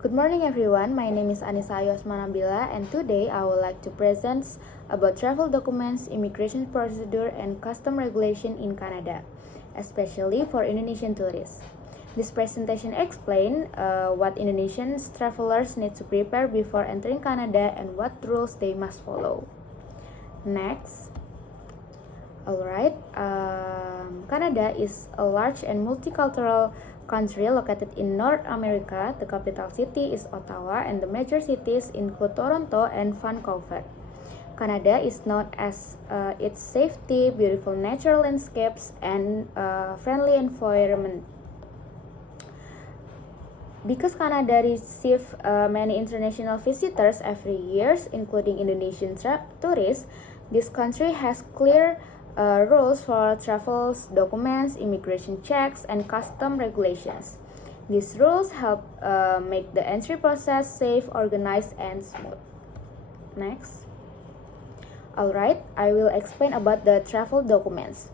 Good morning everyone, my name is Anissa Yosmanabila and today I would like to present about travel documents, immigration procedure and custom regulation in Canada, especially for Indonesian tourists. This presentation explains what Indonesian travelers need to prepare before entering Canada and what rules they must follow. Next. Alright, Canada is a large and multicultural country located in North America. The capital city is Ottawa and the major cities include Toronto and Vancouver. Canada is known as its safety, beautiful natural landscapes, and friendly environment. Because Canada receives many international visitors every year, including Indonesian tourists, this country has clear rules for travel documents, immigration checks, and custom regulations. These rules help make the entry process safe, organized, and smooth. Next. Alright, I will explain about the travel documents.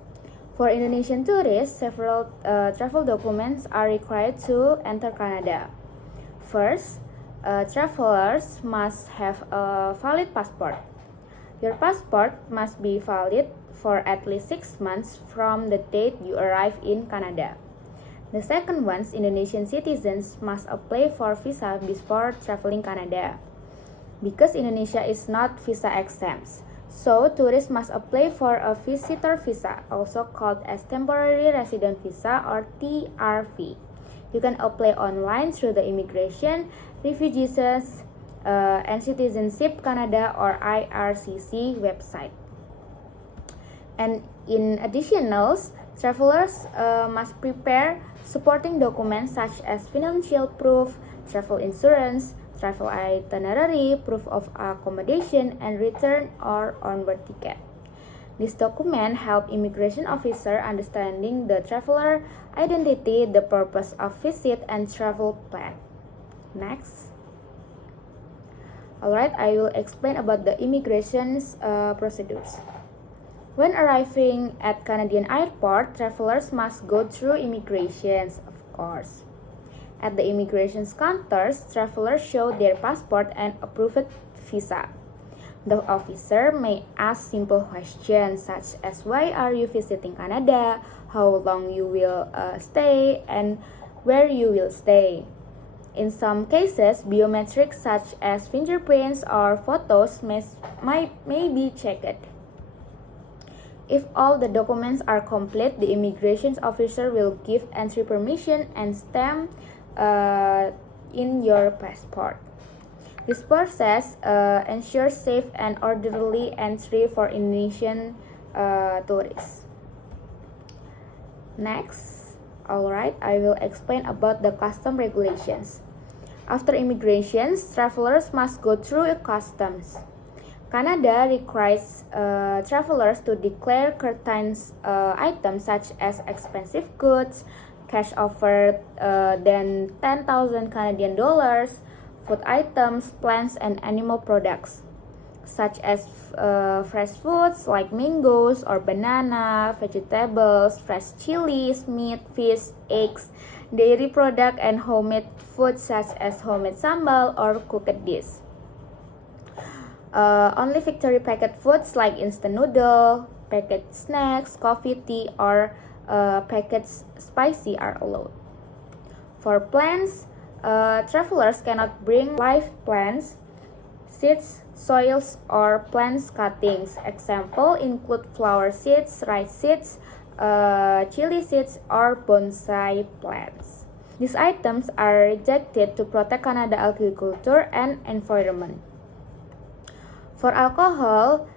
For Indonesian tourists, several travel documents are required to enter Canada. First, travelers must have a valid passport. Your passport must be valid for at least 6 months from the date you arrive in Canada. The second one, Indonesian citizens must apply for visa before traveling Canada. Because Indonesia is not visa exempt, so tourists must apply for a visitor visa, also called as temporary resident visa or TRV. You can apply online through the Immigration, Refugees, and Citizenship Canada or IRCC website. And in additionals, travelers must prepare supporting documents such as financial proof, travel insurance, travel itinerary, proof of accommodation, and return or onward ticket. This document help immigration officer understanding the traveler identity, the purpose of visit, and travel plan. Next. Alright, I will explain about the immigration procedures. When arriving at Canadian airport, travelers must go through immigrations, of course. At the immigration counters, travelers show their passport and approved visa. The officer may ask simple questions such as why are you visiting Canada, how long you will stay, and where you will stay. In some cases, biometrics such as fingerprints or photos may be checked. If all the documents are complete, the immigration officer will give entry permission and stamp in your passport. This process ensures safe and orderly entry for Indonesian tourists. Next, alright, I will explain about the custom regulations. After immigration, travelers must go through customs. Canada requires travelers to declare certain items such as expensive goods, cash over than 10,000 Canadian dollars, food items, plants, and animal products, such as fresh foods like mangoes or banana, vegetables, fresh chilies, meat, fish, eggs, dairy product, and homemade food such as homemade sambal or cooked dish. Only factory packed foods like instant noodle, packaged snacks, coffee, tea, or packaged spicy are allowed. For plants, travelers cannot bring live plants, seeds, soils, or plant cuttings. Example include flower seeds, rice seeds, chili seeds, or bonsai plants. These items are rejected to protect Canada agriculture and environment. For alcohol,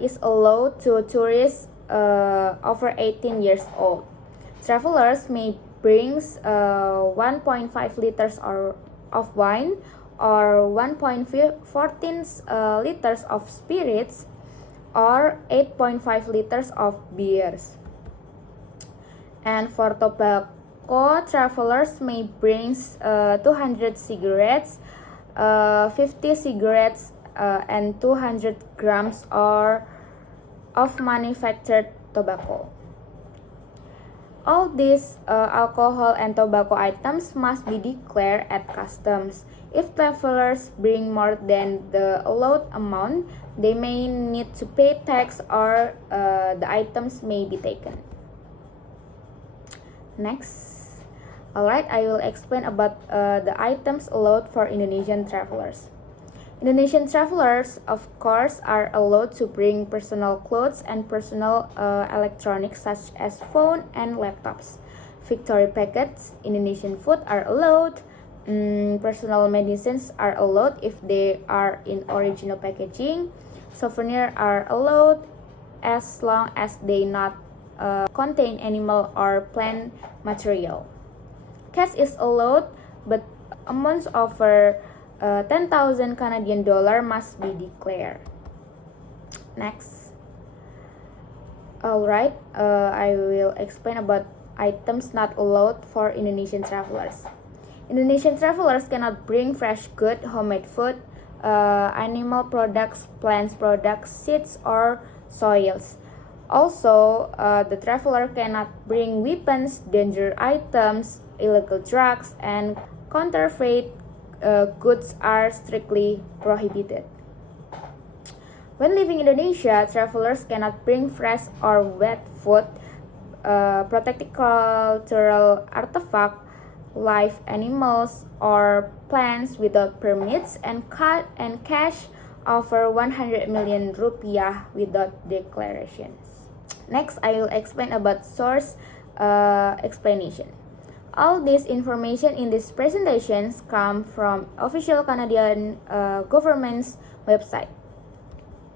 is allowed to tourists over 18 years old. Travelers may bring 1.5 liters of wine or 1.14 liters of spirits or 8.5 liters of beers. And for tobacco, travelers may bring 200 cigarettes, 50 cigarettes, and 200 grams of manufactured tobacco. All these alcohol and tobacco items must be declared at customs. If travelers bring more than the allowed amount, they may need to pay tax or the items may be taken. Next, alright, I will explain about the items allowed for Indonesian travelers. Indonesian travelers, of course, are allowed to bring personal clothes and personal electronics such as phone and laptops. Victory packets, Indonesian food are allowed. Personal medicines are allowed if they are in original packaging. Souvenirs are allowed as long as they not contain animal or plant material. Cash is allowed, but amounts over 10,000 Canadian dollar must be declared. Next. Alright, I will explain about items not allowed for Indonesian travelers. Indonesian travelers cannot bring fresh goods, homemade food, animal products, plants products, seeds, or soils. Also, the traveler cannot bring weapons, dangerous items, illegal drugs, and counterfeit goods are strictly prohibited. When leaving Indonesia, travelers cannot bring fresh or wet food, protected cultural artifacts, live animals, or plants without permits, and cash over 100 million rupiah without declarations. Next, I will explain about source explanation. All this information in these presentations come from official Canadian government's website.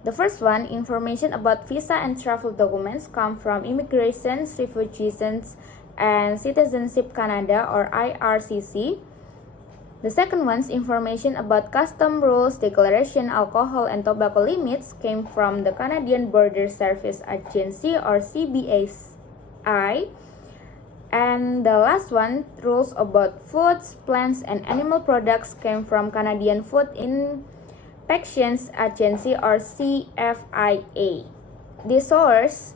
The first one, information about visa and travel documents, come from Immigration, Refugees, and Citizenship Canada or IRCC. The second one's information about custom rules, declaration, alcohol, and tobacco limits came from the Canadian Border Service Agency or CBSI. And the last one, rules about foods, plants, and animal products came from Canadian Food Inspections Agency or CFIA. This source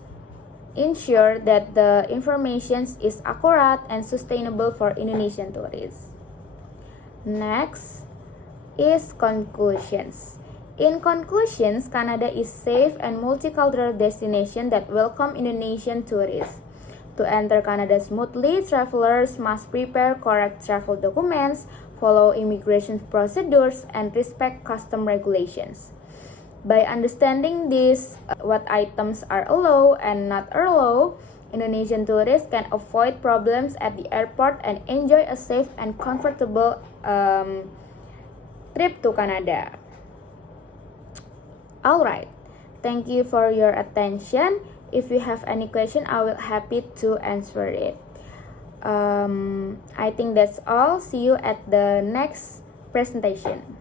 ensure that the information is accurate and sustainable for Indonesian tourists. Next is conclusions. In conclusions, Canada is safe and multicultural destination that welcome Indonesian tourists. To enter Canada smoothly, travelers must prepare correct travel documents, follow immigration procedures, and respect custom regulations. By understanding this, what items are allowed and not allowed, Indonesian tourists can avoid problems at the airport and enjoy a safe and comfortable trip to Canada. Alright, thank you for your attention. If you have any question, I will happy to answer it. I think that's all. See you at the next presentation.